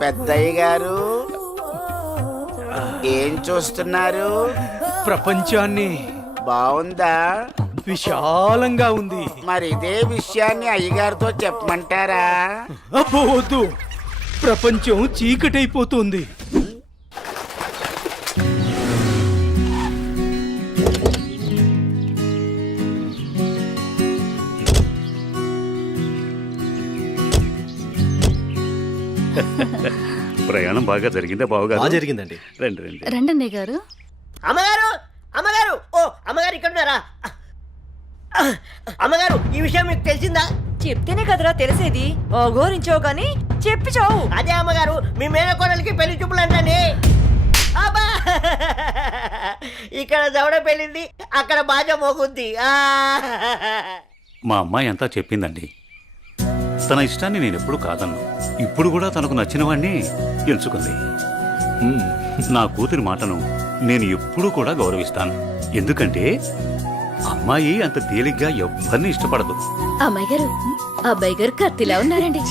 పెద్దయ్య గారు ఏం చూస్తున్నారు? ప్రపంచాన్ని. బాగుందా? విశాలంగా ఉంది. మరి ఇదే విషయాన్ని అయ్యగారితో చెప్పమంటారా? అబ్బో వద్దు, ప్రపంచం చీకటైపోతుంది. ప్రయాణం బాగా జరిగిందా బావగారు? జరిగిందండి. రండి రండి. రండన్నయ్య గారు. అమ్మగారు, అమ్మగారు, ఓ అమ్మగారు ఇక్కడ ఉన్నారా? అమ్మగారు, ఈ విషయం మీకు తెలిసిందా? చెప్తేనే కదరా తెలిసేది. అఘోరించావు గాని చెప్పి చావు. అదే అమ్మగారు, మీ మేనకోడలికి పెళ్లి చూపులు అంటండి. అబ్బా! ఇక్కడ దవడ పెళ్ళింది, అక్కడ బాజ మోగుద్ది. మా అమ్మాయి అంతా చెప్పిందండి. తన ఇష్టాన్ని నేను ఎప్పుడు కాదన్ను. ఇప్పుడు కూడా తనకు నచ్చిన వాడిని ఎంచుకుంది. నా కూతురి మాటను నేను ఎప్పుడూ కూడా గౌరవిస్తాను. ఎందుకంటే అమ్మాయి అంత తేలిగ్గా ఎవ్వరిని ఇష్టపడదు. అమ్మాయి గారు, అబ్బాయి గారు కత్తిలా ఉన్నారండి.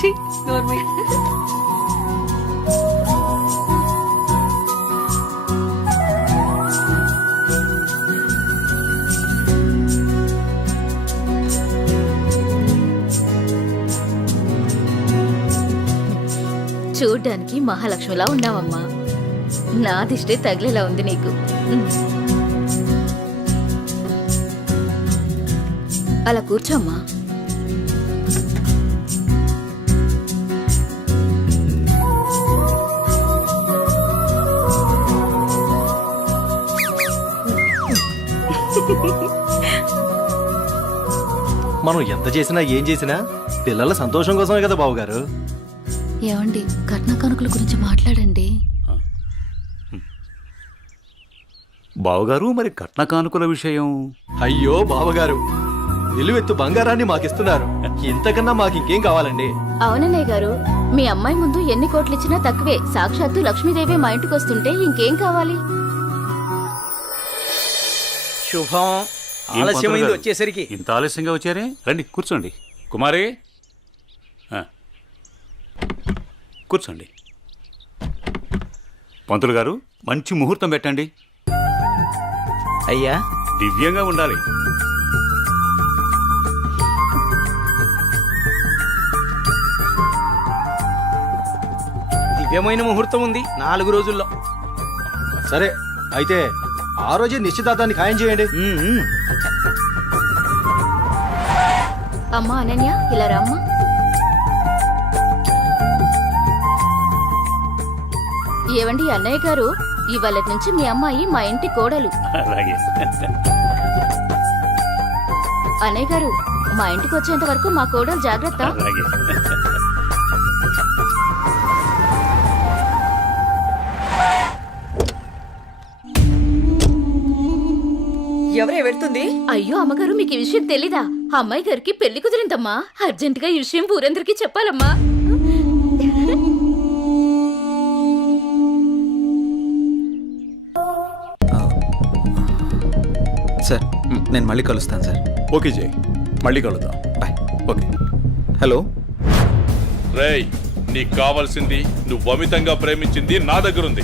చూడ్డానికి మహాలక్ష్మిలా ఉన్నావమ్మా. నా దిష్టే తగిలేలా ఉంది నీకు. అలా కూర్చోమ్మా. మనం ఎంత చేసినా ఏం చేసినా పిల్లల సంతోషం కోసమే కదా బావగారు. ఏమండి, కట్న కానుకల గురించి మాట్లాడండి. బావగారు, మరి కట్న కానుకల విషయం? అయ్యో బావగారు, నిలువెత్తు బంగారాన్ని మాకిస్తున్నారు. ఇంతకన్నా మాకింకేం కావాలండి? అవునన్నయ్య గారు, మీ అమ్మాయి ముందు ఎన్ని కోట్లిచ్చినా తక్కువే. సాక్షాత్తు లక్ష్మీదేవి మా ఇంటికి వస్తుంటే ఇంకేం కావాలి? శుభం. ఆలస్యమైంది వచ్చేసరికి. ఇంత ఆలస్యంగా వచ్చారే? రండి కూర్చోండి. కుమారి కూర్చోండి. పంతులు గారు, మంచి ముహూర్తం పెట్టండి. అయ్యా, దివ్యంగా ఉండాలి. దివ్యమైన ముహూర్తం ఉంది 4 రోజుల్లో. సరే అయితే ఆ రోజే నిశ్చితార్థాన్ని ఖాయం చేయండి. అమ్మా అనన్య, ఇలా రామ్మా. ఏవండి అన్నయ్య గారు, ఇవాళ నుంచి మీ అమ్మాయి మా ఇంటి కోడలు. అలాగే. అన్నయ్య గారు, మా ఇంటికి వచ్చేంత వరకు మా కోడలు జాగ్రత్త. అలాగే. ఎవరే వెళ్తుంది? అయ్యో అమ్మగారు, మీకు ఈ విషయం తెలీదా? అమ్మాయి గారికి పెళ్లి కుదిరిందమ్మా. అర్జెంటుగా ఈ విషయం ఊరందరికీ చెప్పాలమ్మా. సార్, నేను మళ్ళీ కలుస్తాను సార్. ఓకే జై, మళ్ళీ కలుద్దాం. బాయ్. ఓకే. హలో రేయ్, నీకు కావాల్సింది, నువ్వు అమితంగా ప్రేమించింది నా దగ్గరుంది.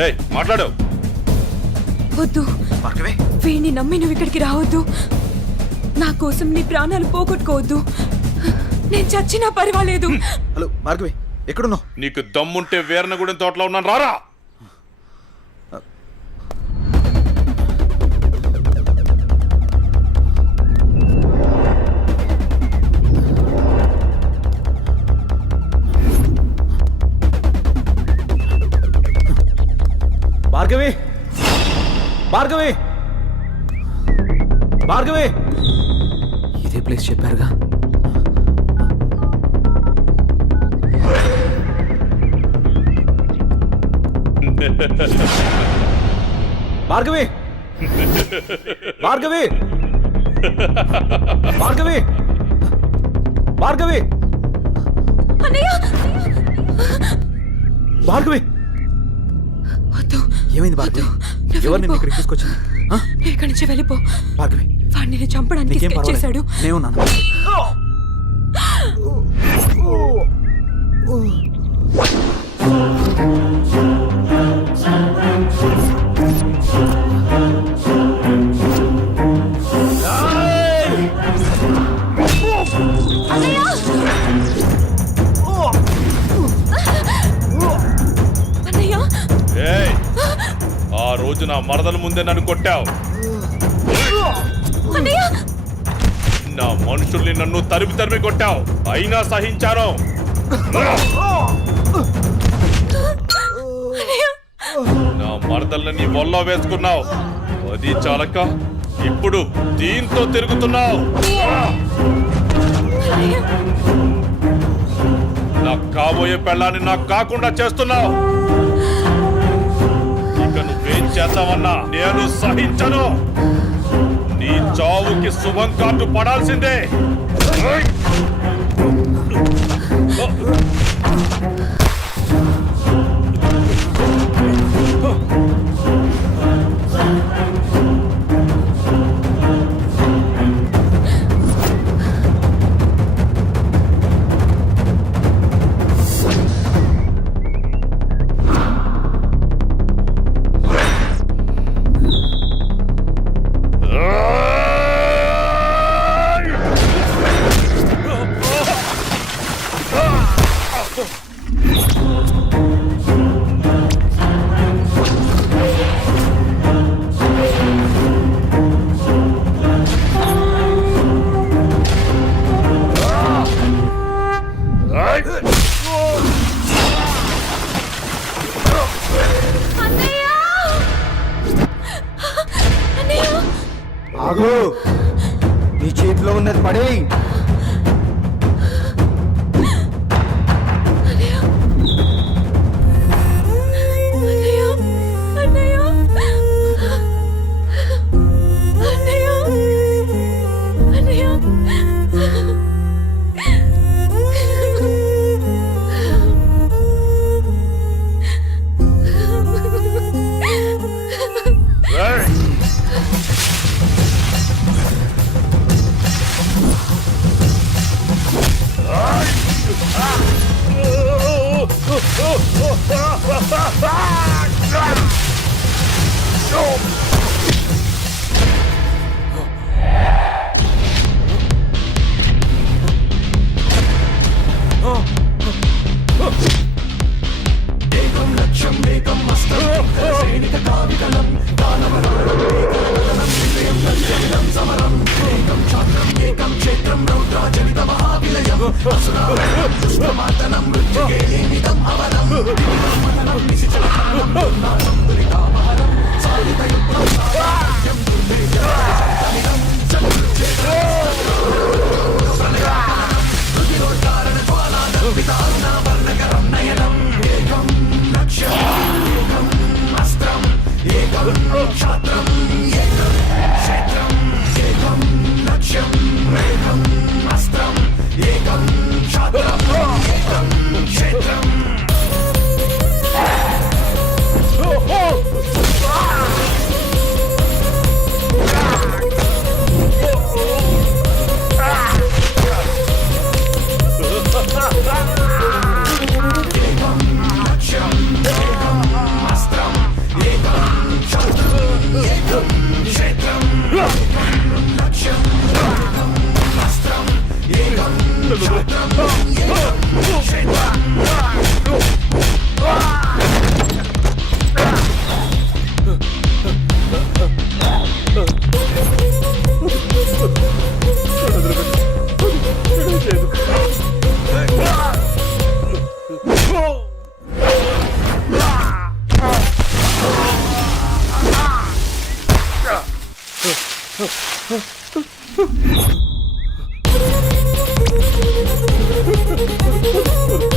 రేయ్, మాట్లాడు. వద్దు, వీణ్ణి నమ్మి నువ్వు ఇక్కడికి రావద్దు. నా కోసం నీ ప్రాణాలు పోగొట్టుకోవద్దు. నేను చచ్చినా పర్వాలేదు. హలో భార్గవి, ఎక్కడున్నావు? నీకు దమ్ముంటే వీరనగూడెం తోటలో ఉన్నాను, రారా. భార్గవి, భార్గవి, భార్గవి. ఇదే ప్లేస్ చెప్పారుగా. భార్గవి, భార్గవి, భార్గవి, భార్గవి. భార్గవి వద్దు ఏమైంది భార్గవి? నువ్వు ఎవరు నిన్ను వెళ్ళిపో. ఇక్కడికి తీసుకొచ్చింది? ఆ? నువ్వు ఇక్కడి నుంచి వెళ్ళిపో. భార్గవి వాడిని నేను చంపడానికి నీకేం స్కెచ్ చేశాడు. పర్వాలేదు, నేను ఉన్నాను. అన్నయ్య ఏయ్, ఆ రోజు నా మరదల ముందే నన్ను కొట్టావు. అన్నయ్య నా మనుషుల్ని నన్ను తరిమి తరిమి కొట్టావు, అయినా సహించాను. నా మరదల్ని నీ ఒళ్ళో వేసుకున్నావు, అది చాలక ఇప్పుడు దీంతో తిరుగుతున్నావు. నాకు కాబోయే పెళ్ళాన్ని నాకు కాకుండా చేస్తున్నావు. ఇక నువ్వేం చేద్దామన్నా నేను సహించను. నీ చావుకి శుభం కార్డు పడాల్సిందే. ఆగు, నీ చేతిలో ఉన్నది పడే.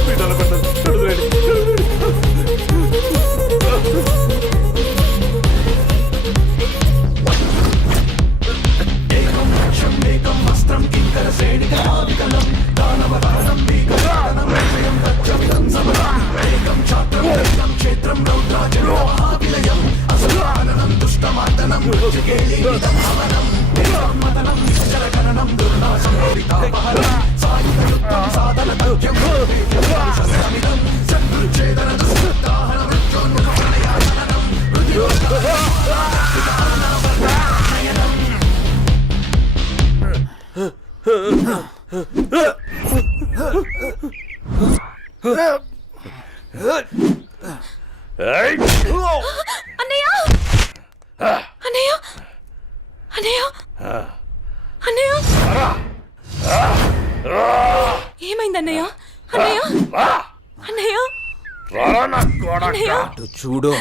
పిల్లల అన్నయ్య అన్నయ్య అన్నయ్య అన్నయ్య ఏమైంది అన్నయ్య అన్నయ్య అన్నయ్య అన్నయ్య అటు చూడు.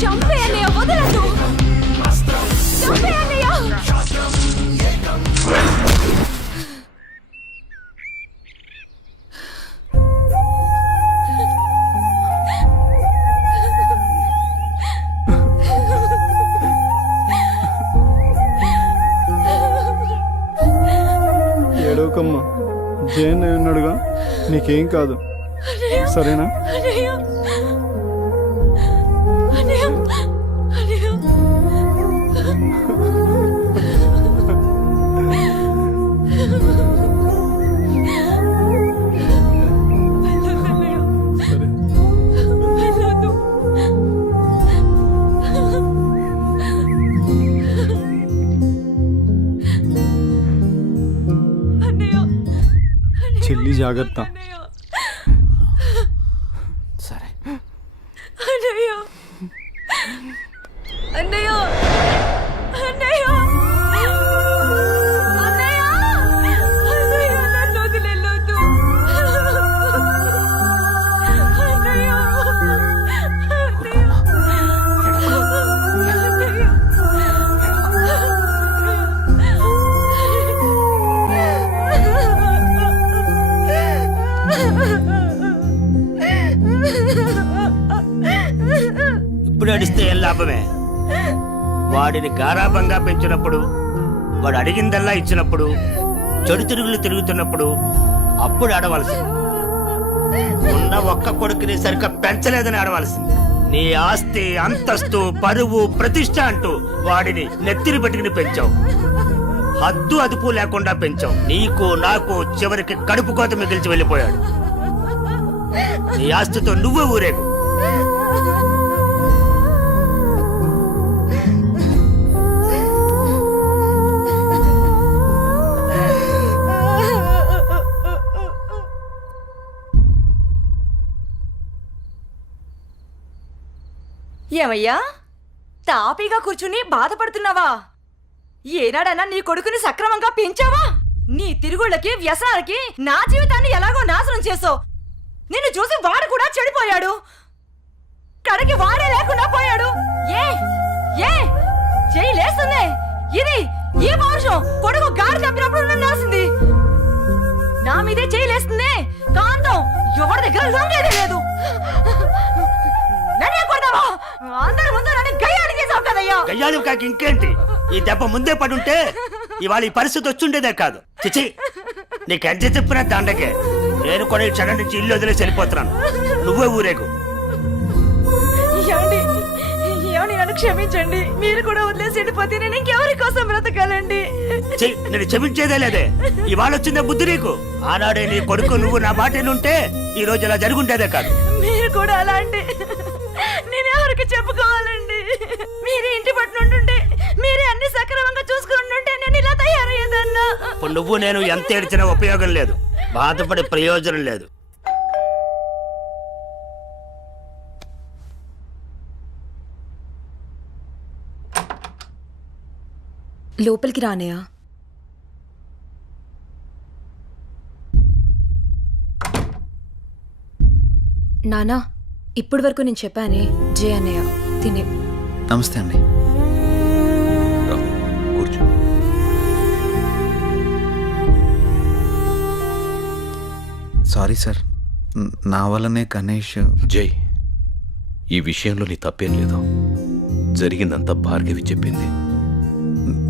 చంపే అన్నయ్య వదలదు చంపే అన్నయ్య ఏడవకమ్మా, జయన్ ఉన్నాడుగా, నీకేం కాదు, సరేనా? అన్నయ్య అన్నయ్య అన్నయ్య చెల్లి జాగ్రత్త. సరే. అన్నయ్య అన్నయ్య అన్నయ్య అన్నయ్య అన్నయ్య నన్ను వదిలేయొద్దు అన్నయ్య ఇప్పుడు అడిస్తే ఏం లాభమే? వాడిని గారాబంగా పెంచినప్పుడు, వాడు అడిగిందల్లా ఇచ్చినప్పుడు, చెడు తిరుగులు తిరుగుతున్నప్పుడు అప్పుడు ఆడవలసింది. ఉన్న ఒక్క కొడుకుని సరిగ్గా పెంచలేదని ఆడవలసింది. నీ ఆస్తి, అంతస్తు, పరువు, ప్రతిష్ట అంటూ వాడిని నెత్తిని పెట్టుకుని పెంచావు. హద్దు అదుపు లేకుండా పెంచావు. నీకు నాకు చివరికి కడుపు కోత మిగిల్చి వెళ్ళిపోయాడు. నీ ఆస్తితో నువ్వే ఊరేగు. ఏమయ్యా, తాపీగా కూర్చుని బాధపడుతున్నావా? ఏనాడన్నా నీ కొడుకుని సక్రమంగా పెంచావా? నీ తిరుగుళ్ళకి, వ్యసనాలకి నా జీవితాన్ని ఎలాగో నాశనం చేసావు. నిన్ను చూసి వాడు కూడా చెడిపోయాడు. కడకి వాడే లేకుండా పోయాడు. ఏ ఏ చెయ్యి లేస్తుంది. ఇది ఈ పౌరుషం కొడుకు గాడి తప్పినప్పుడు ఉండాల్సింది. నా మీదే చెయ్యి లేస్తుంది. కాంతం ఎవరి దగ్గర లొంగేదే లేదు. నన్నే కొడతావా? అందరి ముందు నన్ను గయ్యాడి చేసావు కదయ్యా. గయ్యాడు కాక ఇంకేంటి? ఈ దెబ్బ ముందే పడుంటే ఇవాళ ఈ పరిస్థితి వచ్చుండేదే కాదు. చిచి, నీకెంత చెప్పినా దండకే. నేను కూడా ఈ క్షణం నుంచి ఇల్లు వదిలేసి వెళ్ళిపోతున్నాను. నువ్వే ఊరేగు. ఏమండి, ఏమండి, నన్ను క్షమించండి. మీరు కూడా వదిలేసి వెళ్ళిపోతే నేను ఇంకెవరి కోసం బ్రతకాలండి? నేను క్షమించేదే లేదే. ఇవాళ వచ్చిందే బుద్ధి నీకు. ఆనాడే నీ కొడుకు నువ్వు నా మాట ఉంటే ఈ రోజు ఇలా జరుగుండేదే కాదు. మీరు కూడా అలా అంటే నేను ఎవరికి చెప్పుకోవాలండి? మీరే ఇంటి పట్టునుంటుంటే, మీరే అన్ని సక్రమంగా చూసుకుంటుంటే నేను ఇలా తయారయ్యేదన్నా. ఇప్పుడు నువ్వు నేను ఎంత ఏడ్చినా ఉపయోగం లేదు. బాధపడే ప్రయోజనం లేదు. లోపలికి రానయా. నానా, ఇప్పటి వరకు నేను చెప్పానే జే అన్నయ్య తినే. నమస్తే అండి. కూర్చో. సారీ సార్, నా వల్లనే గణేష్. జై, ఈ విషయంలో నీ తప్పేం లేదు. జరిగిందంతా భార్గవి చెప్పింది.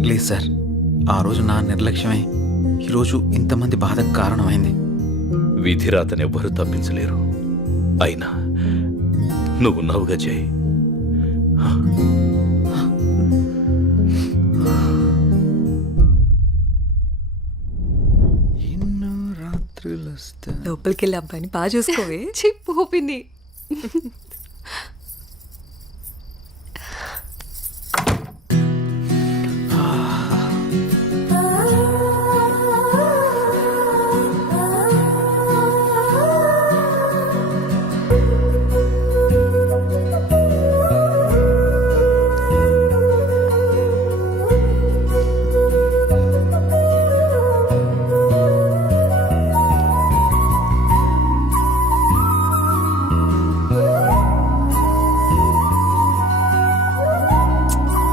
లేదు సార్, ఆ రోజు నా నిర్లక్ష్యమే ఈరోజు ఇంతమంది బాధకు కారణమైంది. విధిరాతనెవ్వరూ తప్పించలేరు. అయినా నువ్వున్నావుగా జై. ఎన్నో రాత్రులు వస్తా. లోపలికి వెళ్ళి అబ్బాయిని బాగా చూసుకోవే. చిప్పు